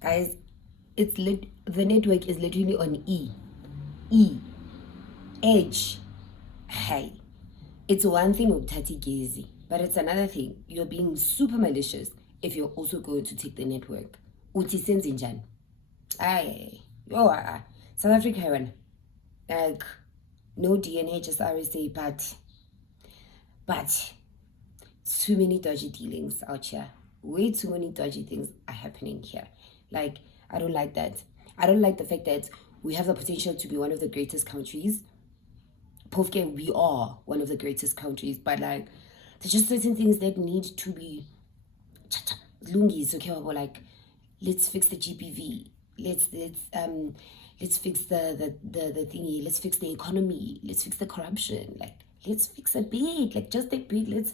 Guys, the network is literally on H. Hey, it's one thing with Tati Gezi, but it's another thing. You're being super malicious if you're also going to take the network. Uti senzi njani. Aye. Oh, South Africa, like, no DNA, just RSA, but too many dodgy dealings out here. Way too many dodgy things are happening here. Like, I don't like that. I don't like the fact that we have the potential to be one of the greatest countries. Pofke, we are one of the greatest countries, but like, there's just certain things that need to be lungis, okay, like, let's fix the GPV. Let's fix the thingy. Let's fix the economy. Let's fix the corruption. Like, let's fix a bit. Like, just a bit. Let's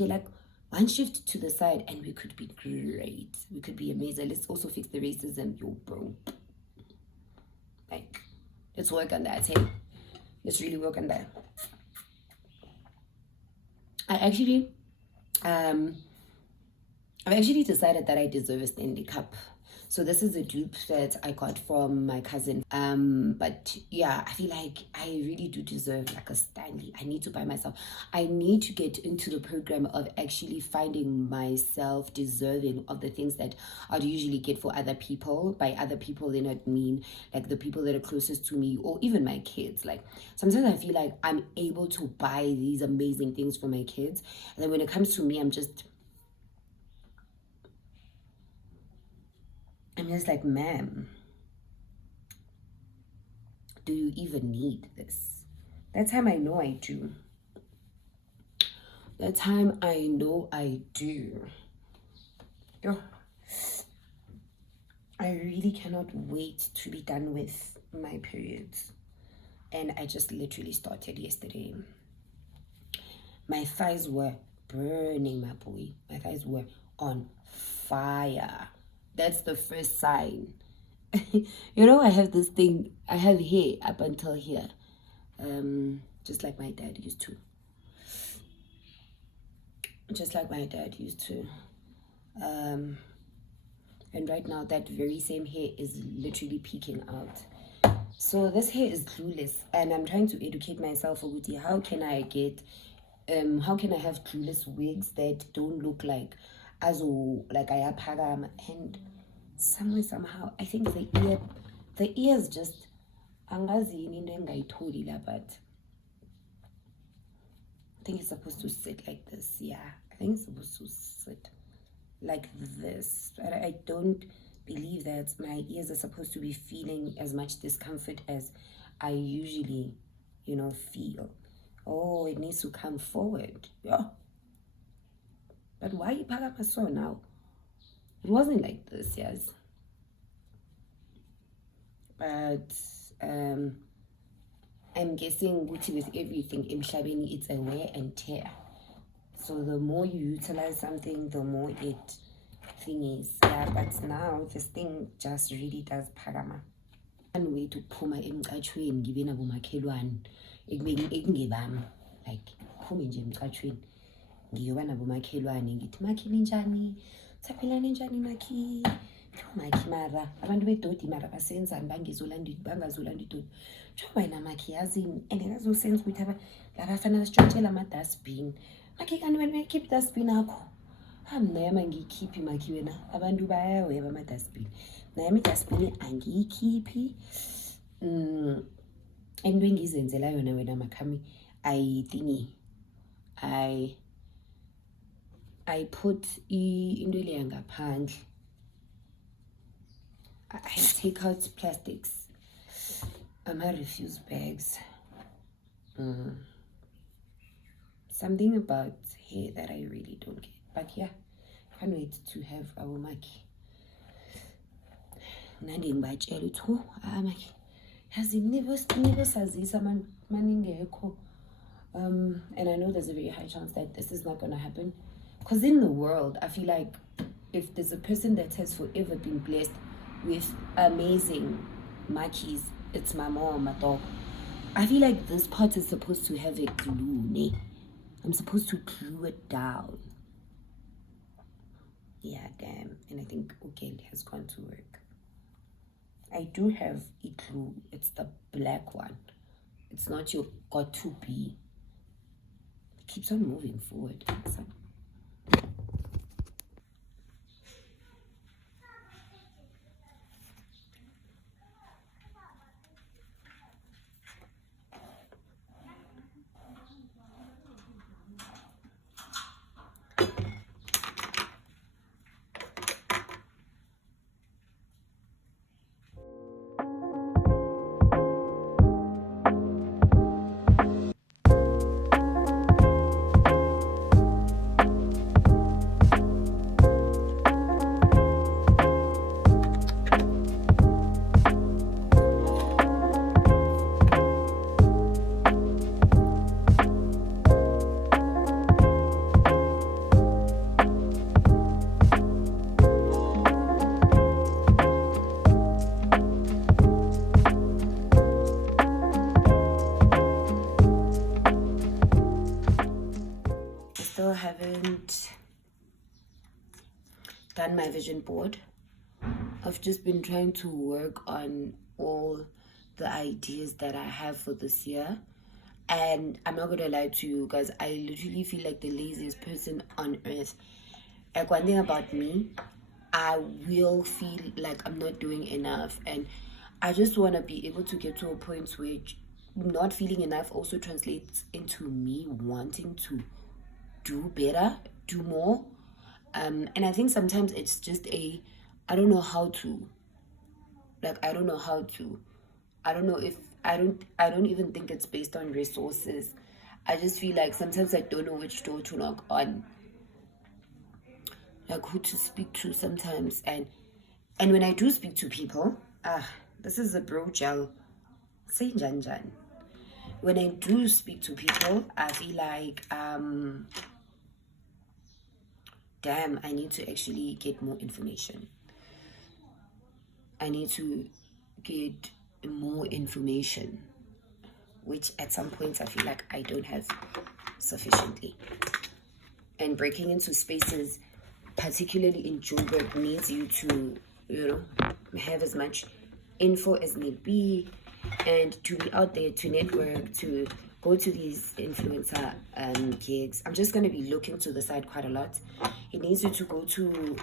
like one shift to the side, and we could be great. We could be amazing. Let's also fix the racism, yo, bro. Like, let's work on that. Hey, let's really work on that. I've actually decided that I deserve a Stanley Cup. So this is a dupe that I got from my cousin. But yeah, I feel like I really do deserve like a Stanley. I need to buy myself. I need to get into the program of actually finding myself deserving of the things that I'd usually get for other people. By other people, they not mean like the people that are closest to me or even my kids. Like, sometimes I feel like I'm able to buy these amazing things for my kids. And then when it comes to me, I'm just like, ma'am, do you even need this? That time I know I do. That time I know I do. Oh, I really cannot wait to be done with my periods. And I just literally started yesterday. My thighs were burning, my boy. My thighs were on fire. That's the first sign. You know, I have this thing. I have hair up until here. Just like my dad used to. Just like my dad used to. And right now, that very same hair is literally peeking out. So this hair is clueless. And I'm trying to educate myself about how can I get... how can I have clueless wigs that don't look like like I apagam, and somehow I think the ears just angazini into engayitholile, but I think it's supposed to sit like this. Yeah, I think it's supposed to sit like this. But I don't believe that my ears are supposed to be feeling as much discomfort as I usually, feel. Oh, it needs to come forward. Yeah. But why iphakama so now? It wasn't like this, yes. But I'm guessing with everything emhlabeni, it's a wear and tear. So the more you utilize something, the more it thingies. Yeah, but now this thing just really does phakama. One way to phuma emqatshweni ngibe nabo makhelwane ekungebami, like phume nje emqatshweni ngiyoba nabo makhelwane ngithi makhile njani, saphilane njani makhi, makhi, mara abantu bedodi mara basenzani bangazolanda idodi njengoba yena makhi yazini and akazosenza ukuthi labafana basitshontshelwe ama-dustbin. Makhi kanti wena uyakhipha i-dustbin akho? Nayama ngiyikhiphi makhi, wena abantu bayaweba ama-dustbin, nayami i-dustbin angiyikhiphi. Into engizenzela yona wena makhami, I put into le yangaphandle. I take out plastics, refuse bags. Something about hair that I really don't get. But yeah, can't wait to have our maki. Nandi ngibatshela ukuthi maki yazi never sazisa maningekho. And I know there's a very high chance that this is not going to happen, because in the world I feel like if there's a person that has forever been blessed with amazing makis, it's my mom, my dog. I feel like this part is supposed to have a glue, ne? I'm supposed to glue it down. Yeah, damn. And I think Ugel has gone to work. I do have Itlu. It's the black one. It's not your got to be. It keeps on moving forward. So. Still haven't done my vision board. I've just been trying to work on all the ideas that I have for this year. And I'm not gonna lie to you guys, I literally feel like the laziest person on earth. Like, one thing about me, I will feel like I'm not doing enough, and I just want to be able to get to a point where not feeling enough also translates into me wanting to do better, do more. And I think sometimes it's just I don't know how to. Like, I don't know how to. I don't know if I don't even think it's based on resources. I just feel like sometimes I don't know which door to knock on, like who to speak to sometimes. And when I do speak to people, this is a bro gel. Say Janjan. When I do speak to people, I feel like damn, I need to actually get more information. I need to get more information, which at some points I feel like I don't have sufficiently. And breaking into spaces, particularly in Joburg, needs you to, have as much info as need be, and to be out there, to network, to go to these influencer gigs. I'm just going to be looking to the side quite a lot. It needs you to go to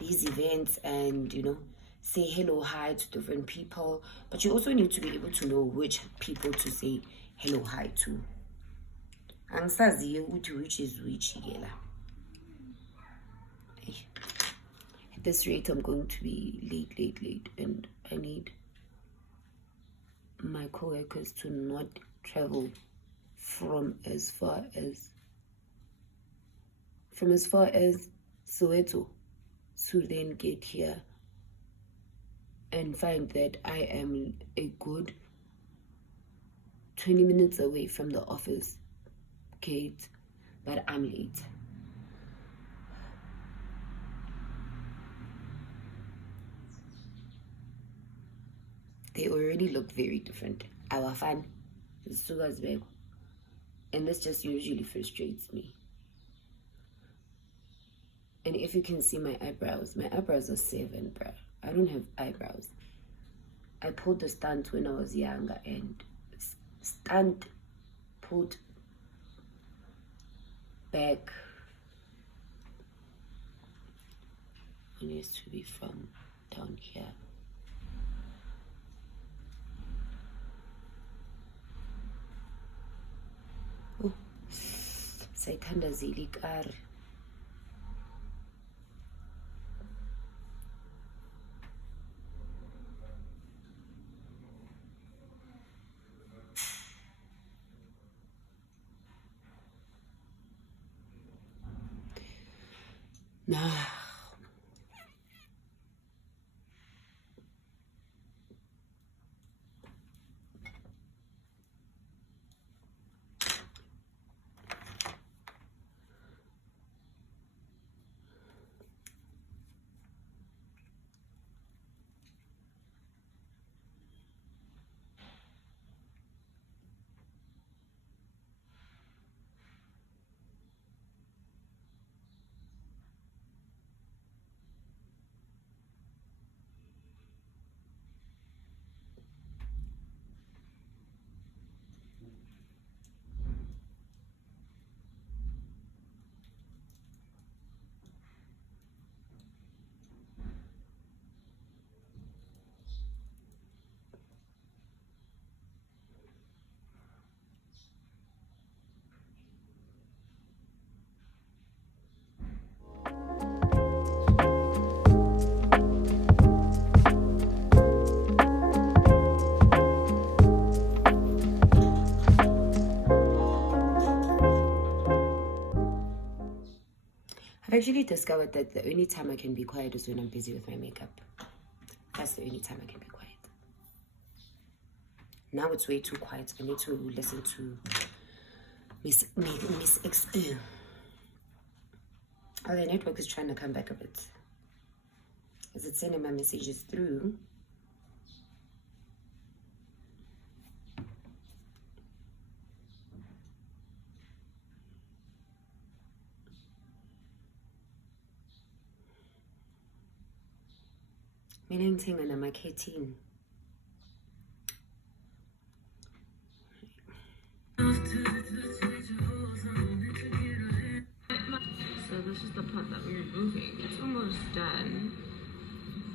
these events and, say hello, hi to different people. But you also need to be able to know which people to say hello, hi to. Angisaziyo ukuthi which is which ke la. At this rate, I'm going to be late, and I need my co-workers to not travel from as far as Soweto to then get here and find that I am a good 20 minutes away from the office gate, but I'm late. They already look very different. Our fan is Sugar's bag. And this just usually frustrates me. And if you can see my eyebrows are 7, bruh. I don't have eyebrows. I pulled the stunt when I was younger, and stunt pulled back. It used to be from down here. Oh, sayithanda zilikari. Nah. I've actually discovered that the only time I can be quiet is when I'm busy with my makeup. That's the only time I can be quiet. Now it's way too quiet. I need to listen to Miss XO. Oh, the network is trying to come back a bit. Is it sending my messages through? Meaning thing and I'm 18. So this is the part that we're removing. It's almost done.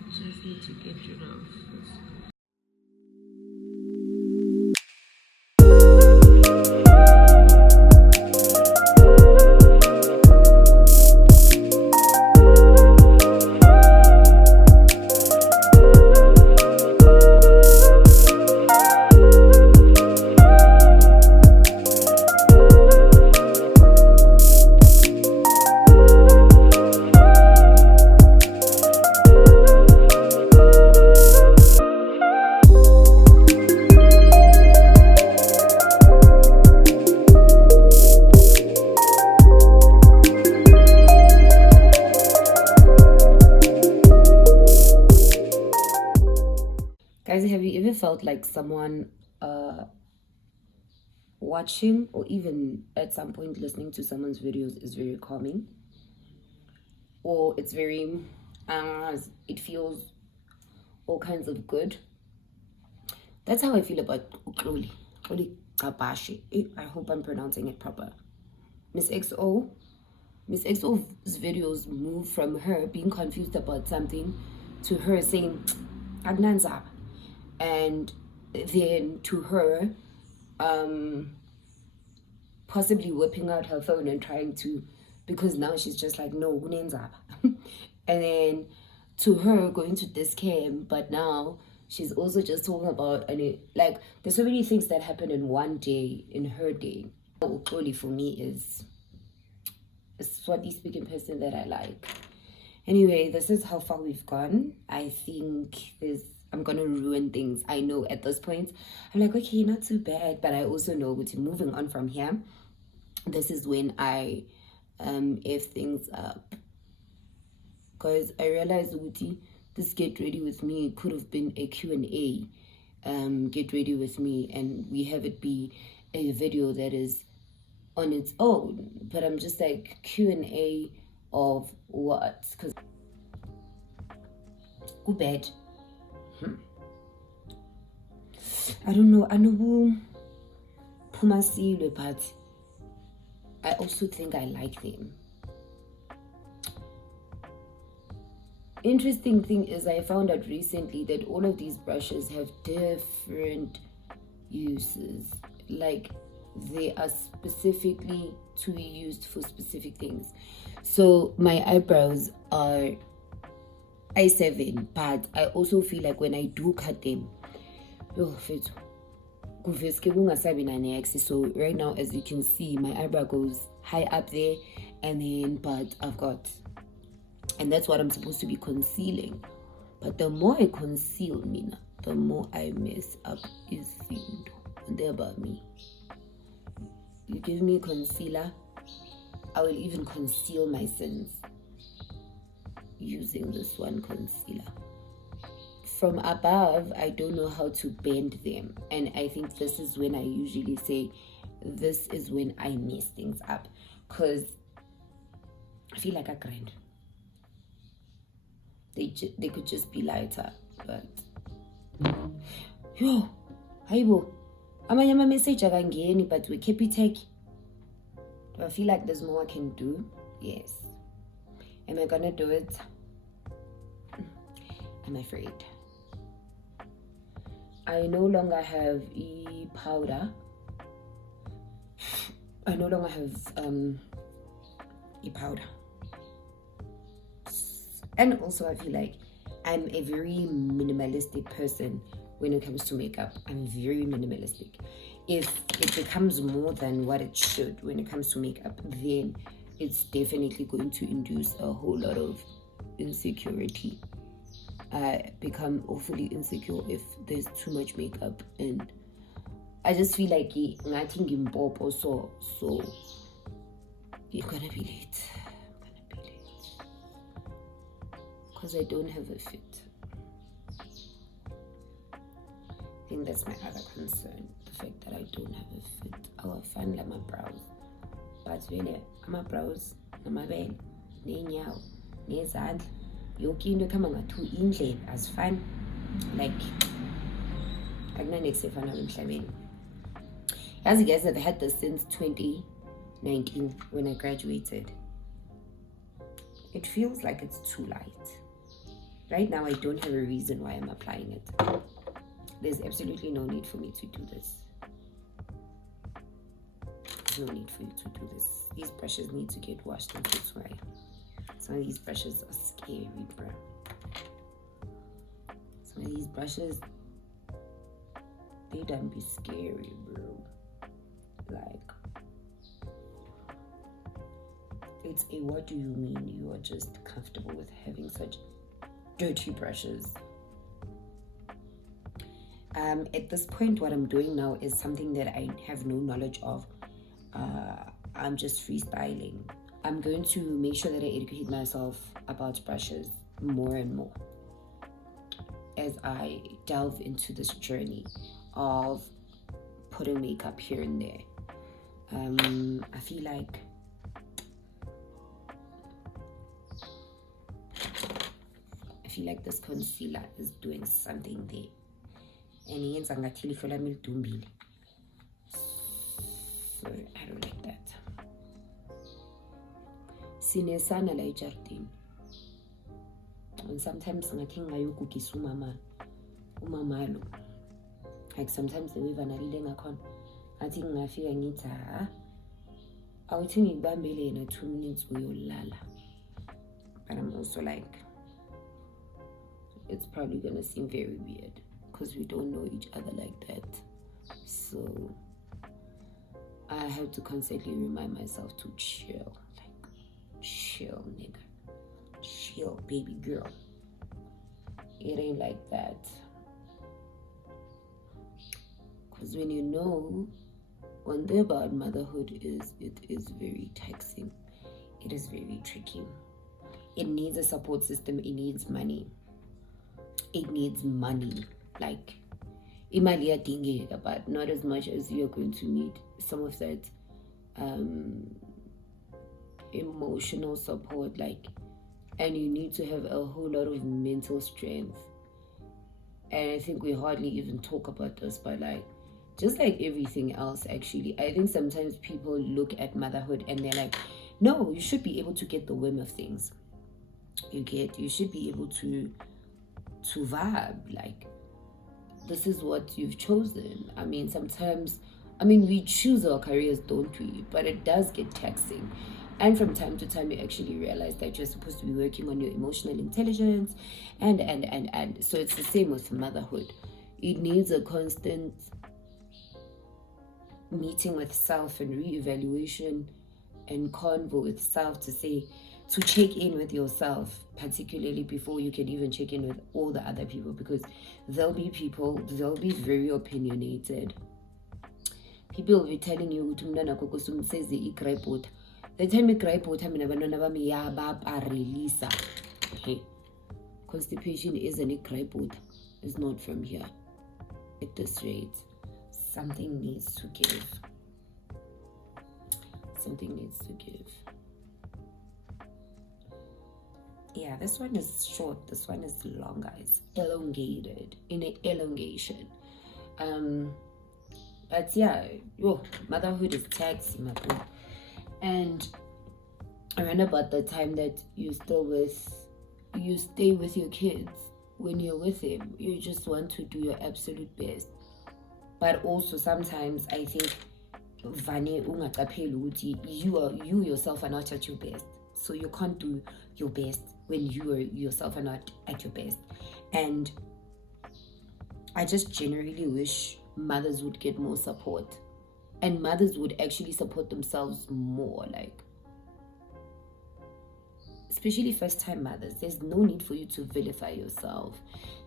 Just need to get rid of this. Guys, have you ever felt like someone watching or even at some point listening to someone's videos is very calming? Or it's very, it feels all kinds of good? That's how I feel about Ntuli. I hope I'm pronouncing it proper. Miss XO's videos move from her being confused about something to her saying, Agnanzaba. And then to her possibly whipping out her phone and trying to, because now she's just like, no, kunenzaba. And then to her going to this camp, but now she's also just talking about, and like, there's so many things that happen in one day, in her day. Ntuli for me is a Swati speaking person that I like. Anyway, this is how far we've gone. I think I'm gonna ruin things. I know at this point. I'm like, okay, not too bad. But I also know with moving on from here, this is when I F things up. Because I realized this get ready with me could have been a Q&A. Get ready with me, and we have it be a video that is on its own. But I'm just like, Q&A of what? Because go bad. I don't know. I know Pumasile, but I also think I like them. Interesting thing is, I found out recently that all of these brushes have different uses. Like, they are specifically to be used for specific things. So my eyebrows are I7, but I also feel like when I do cut them, so right now, as you can see, my eyebrow goes high up there, and then but I've got, and that's what I'm supposed to be concealing. But the more I conceal, Mina, the more I mess up is there about me. You give me concealer, I will even conceal my sins using this one concealer. From above, I don't know how to bend them, and I think this is when I usually say this is when I mess things up, because I feel like I grind. They could just be lighter, but yo, hayibo, amanye ama message akangeni, but we keep it take. Do I feel like there's more I can do? Yes. Am I gonna do it? I'm afraid. I no longer have powder. I no longer have powder. And also I feel like I'm a very minimalistic person when it comes to makeup. I'm very minimalistic. If it becomes more than what it should when it comes to makeup, then it's definitely going to induce a whole lot of insecurity. I become awfully insecure if there's too much makeup, and I just feel like nothing in pop also. So you're gonna be late. Because I don't have a fit. I think that's my other concern, the fact that I don't have a fit. I will find like my brows, but really, my brows, my vein, neenyawo, nezandla, yonke into ekhamba nga-2 indlela azifani. Like akunanexi efanayo emhlabeni. As you guys, I've had this since 2019 when I graduated. It feels like it's too light. Right now, I don't have a reason why I'm applying it. There's absolutely no need for me to do this. There's no need for you to do this. These brushes need to get washed and put away. Some of these brushes are scary, bro. Some of these brushes, they don't be scary, bro. Like, it's a what do you mean you are just comfortable with having such dirty brushes? At this point, what I'm doing now is something that I have no knowledge of. I'm just freestyling. I'm going to make sure that I educate myself about brushes more and more as I delve into this journey of putting makeup here and there. I feel like this concealer is doing something there. And yenza ngathi ilihlo lami lidumbile. So I don't like that. Sinesana la ejardini. And sometimes ngathi ngayogugisa umamalo. Like sometimes the way vanalile ngakhona ngathi ngingafika ngithi awuthi ngikubambele yena 2 minutes uyolala. But I'm also like, it's probably gonna seem very weird because we don't know each other like that. So I have to constantly remind myself to chill. Like, chill, nigga. Chill, baby girl. It ain't like that. Because when you know, one thing about motherhood is it is very taxing. It is very tricky. It needs a support system. It needs money. It needs money. Like, imali iyadingeka, but not as much as you're going to need some of that emotional support. Like, and you need to have a whole lot of mental strength. And I think we hardly even talk about this, but like, just like everything else, actually, I think sometimes people look at motherhood and they're like, no, you should be able to get the whim of things. You should be able to vibe. Like, this is what you've chosen. I mean, sometimes, we choose our careers, don't we? But it does get taxing. And from time to time, you actually realize that you're supposed to be working on your emotional intelligence. And so it's the same with motherhood. It needs a constant meeting with self and re-evaluation and convo with self to check in with yourself, particularly before you can even check in with all the other people, because they'll be very opinionated. People will be telling you, the time you cry water, constipation isn't a cry water. It's not from here. At this rate, something needs to give. Something needs to give. Yeah, this one is short. This one is longer. It's elongated in an elongation. But yeah, motherhood is taxing, my boy. And around about the time that you stay with your kids, when you're with them, you just want to do your absolute best. But also sometimes I think you yourself are not at your best. So you can't do your best when you yourself are not at your best. And I just generally wish mothers would get more support. And mothers would actually support themselves more. Like, especially first-time mothers, there's no need for you to vilify yourself.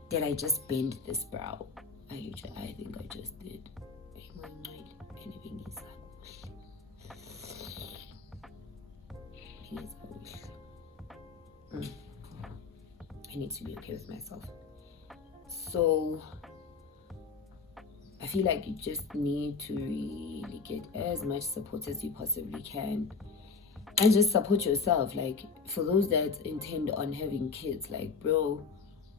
Did I just bend this brow? I think I just did. Anything is I need to be okay with myself. So I feel like you just need to really get as much support as you possibly can, and just support yourself. Like, for those that intend on having kids, like, bro,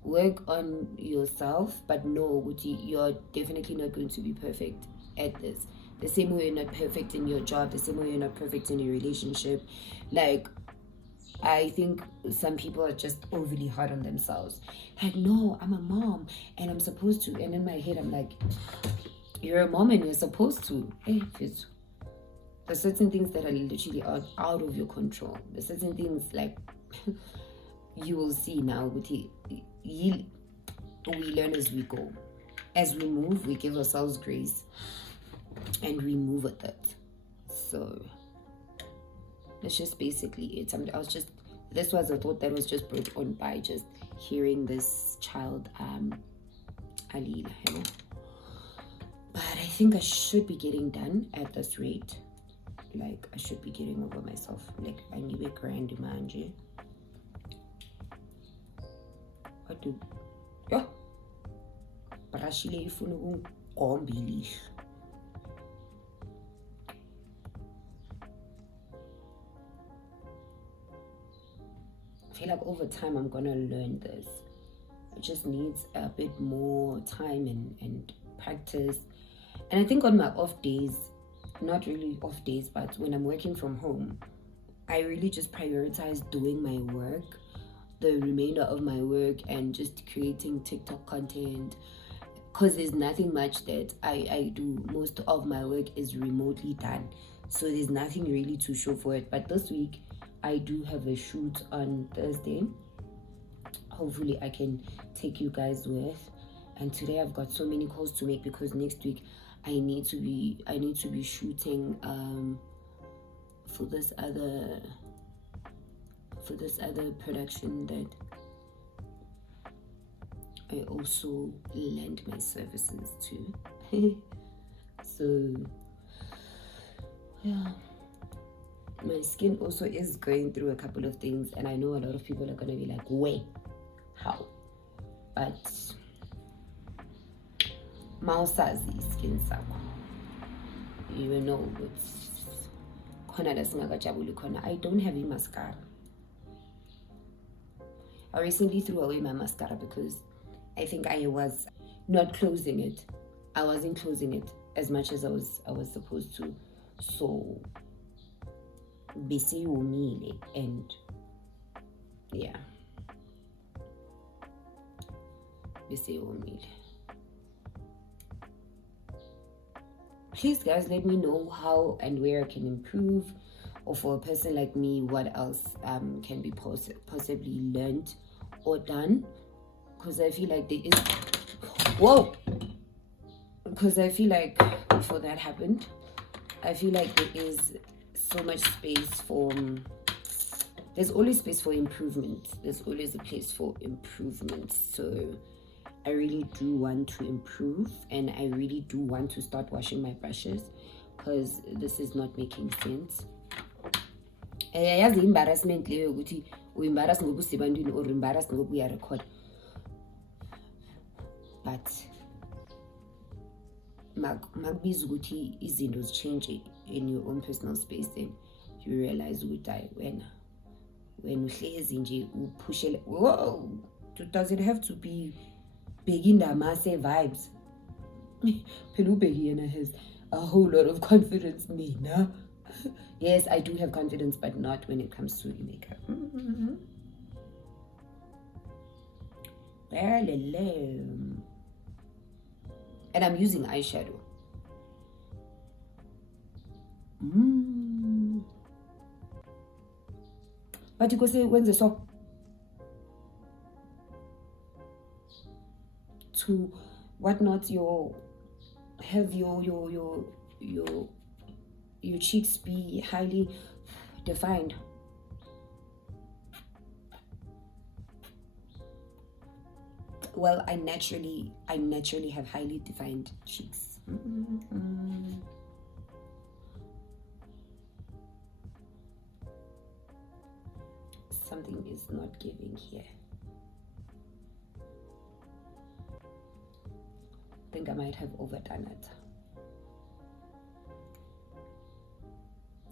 work on yourself, but know you're definitely not going to be perfect at this. The same way you're not perfect in your job, the same way you're not perfect in your relationship. Like, I think some people are just overly hard on themselves. Like, no, I'm a mom and I'm supposed to. And in my head, I'm like, you're a mom and you're supposed to. Hey, there's certain things that are literally out of your control. There's certain things, like, you will see now. We learn as we go. As we move, we give ourselves grace and we move with it. So that's just basically it. This was a thought that was just brought on by just hearing this child, Alila, you know. But I think I should be getting done at this rate. Like, I should be getting over myself. Like, I need a grand manje. What do? Yeah. Brashile ifunu kombili. I feel like over time I'm gonna learn this. It just needs a bit more time and practice. And I think on my off days, not really off days, but when I'm working from home, I really just prioritize doing my work, the remainder of my work, and just creating TikTok content, because there's nothing much that I do. Most of my work is remotely done, so there's nothing really to show for it. But this week I do have a shoot on Thursday. Hopefully I can take you guys with. And today I've got so many calls to make because next week I need to be shooting for this other production that I also lend my services to. So yeah, my skin also is going through a couple of things, and I know a lot of people are gonna be like, wait, how? But mausazi skin sakho, you know, I don't have a mascara. I recently threw away my mascara because I think I was not closing it. I wasn't closing it as much as I was supposed to. So bese umile, and yeah, bese umile. Please, guys, let me know how and where I can improve, or for a person like me, what else can be possibly learned or done, because I feel like there is because I feel like before that happened, I feel like there is so much space for there's always space for improvement. There's always a place for improvement. So I really do want to improve, and I really do want to start washing my brushes, because this is not making sense. Yazi embarrassment leyo ukuthi u-embarrass ngoba usebantwini or embarrass ngoba uyarecord. But makubiza ukuthi izinto zichange in your own personal space, then you realize ukuthi when uhlezi nje uphushele, whoa, does it have to be big in the massive vibes? Pelubegi yena has a whole lot of confidence, Nina. Yes, I do have confidence, but not when it comes to makeup. And I'm using eyeshadow. But you go say when the sock to whatnot, have your cheeks be highly defined. Well, I naturally have highly defined cheeks. Something is not giving here. I think I might have overdone it.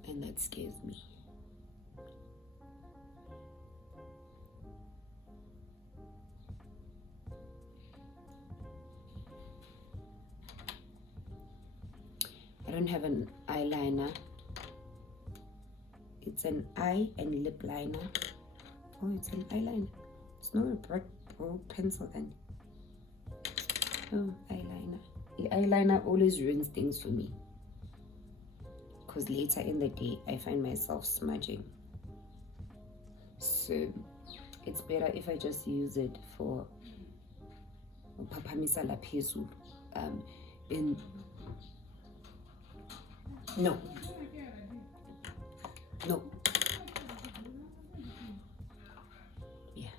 And that scares me. I don't have an eyeliner. It's an eye and lip liner. Oh, it's an eyeliner. It's not a brick or pencil then. Oh, eyeliner. The eyeliner always ruins things for me. Because later in the day, I find myself smudging. So, it's better if I just use it for papamisa la phezulu. No. Yeah.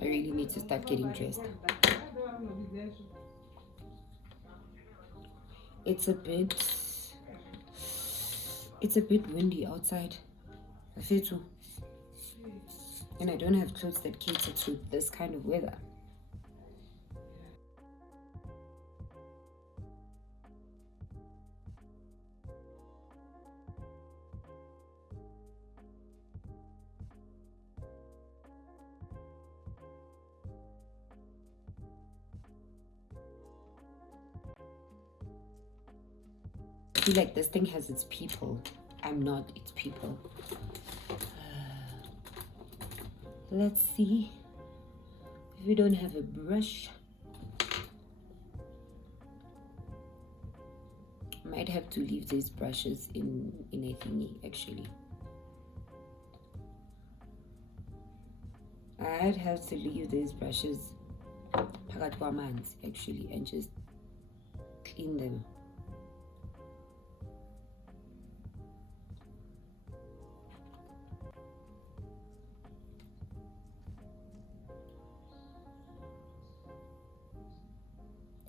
I really need to start getting dressed. It's a bit windy outside. And I don't have clothes that cater to this kind of weather. I feel like this thing has its people. I'm not its people. Let's see if we don't have a brush. Might have to leave these brushes in a thingy actually. I'd have to leave these brushes phakathi kwamanzi actually and just clean them.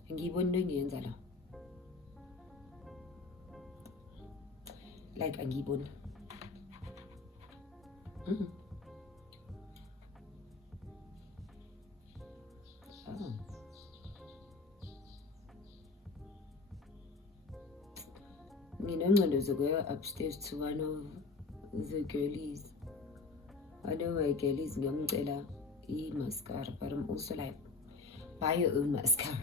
Ngiyibona into engiyenza la. Like angiyibona. Oh. Nginongqondo zokuya upstairs to one of the girlies. I know my girlies ngiyamcela mascara, but I'm also like, buy your own mascara.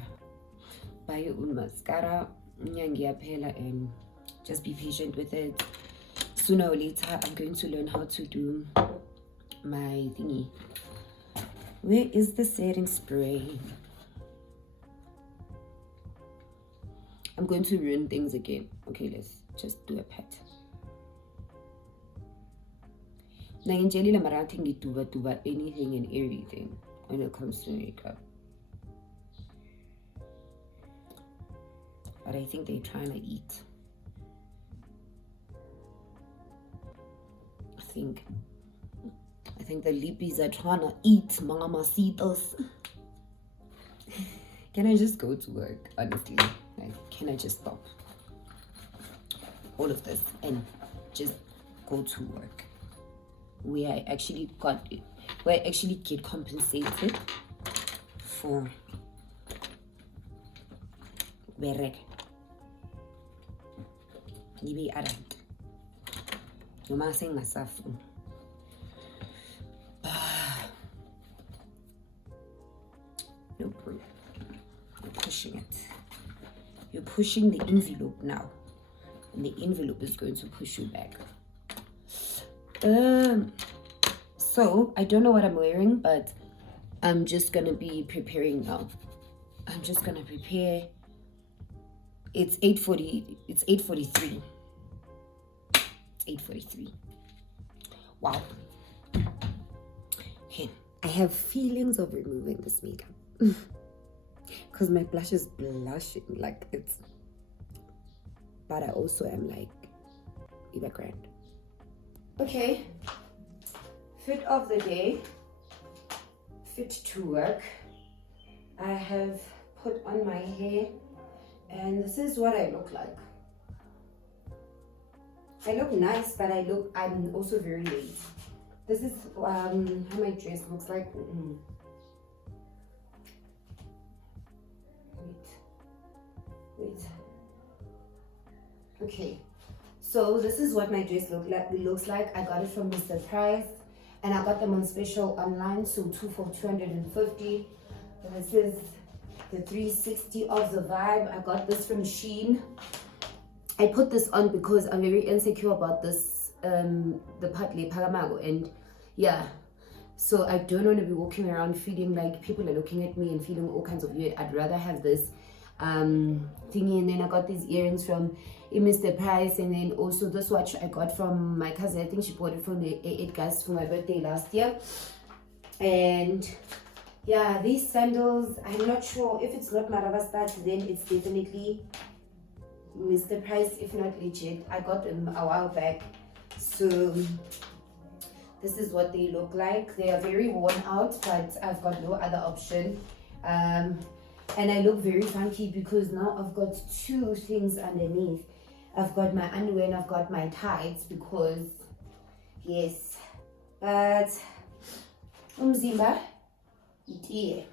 Buy your own mascara. And just be patient with it. Sooner or later, I'm going to learn how to do my thingy. Where is the setting spray? I'm going to ruin things again. Okay, let's just do a pat. Now in Jelly Lamarating do anything and everything when it comes to makeup. But I think they're trying to eat. I think the lippies are trying to eat, mamacitos. Can I just go to work, honestly? Like, can I just stop all of this and just go to work? Where I actually get compensated for work. Yibe around. Noma sengasafu. No proof. You're pushing it. You're pushing the envelope now. And the envelope is going to push you back. So I don't know what I'm wearing, but I'm just gonna be preparing now. I'm just gonna prepare. It's 8:40. It's 8:43. It's 8:43. Wow. Hey, I have feelings of removing this makeup because my blush is blushing like it's, but I also am like Eva Grand. Okay, fit of the day, fit to work. I have put on my hair and this is what I look like. I look nice, but I'm also very late. This is how my dress looks like. Wait. Okay. So this is what my dress looks like. I got it from Mr. Price and I got them on special online. So 2 for 250. This is the 360 of the vibe. I got this from Shein. I put this on because I'm very insecure about this, the patle pagamago, and yeah, so I don't want to be walking around feeling like people are looking at me and feeling all kinds of weird. I'd rather have this thingy. And then I got these earrings from Mr. Price, and then also this watch I got from my cousin. I think she bought it from the 8 guys for my birthday last year. And yeah, these sandals, I'm not sure if it's not Maravastat, then it's definitely Mr. Price, if not legit. I got them a while back. So this is what they look like. They are very worn out, but I've got no other option. And I look very funky because now I've got 2 things underneath. I've got my underwear and I've got my tights because yes, but umzimba itiye.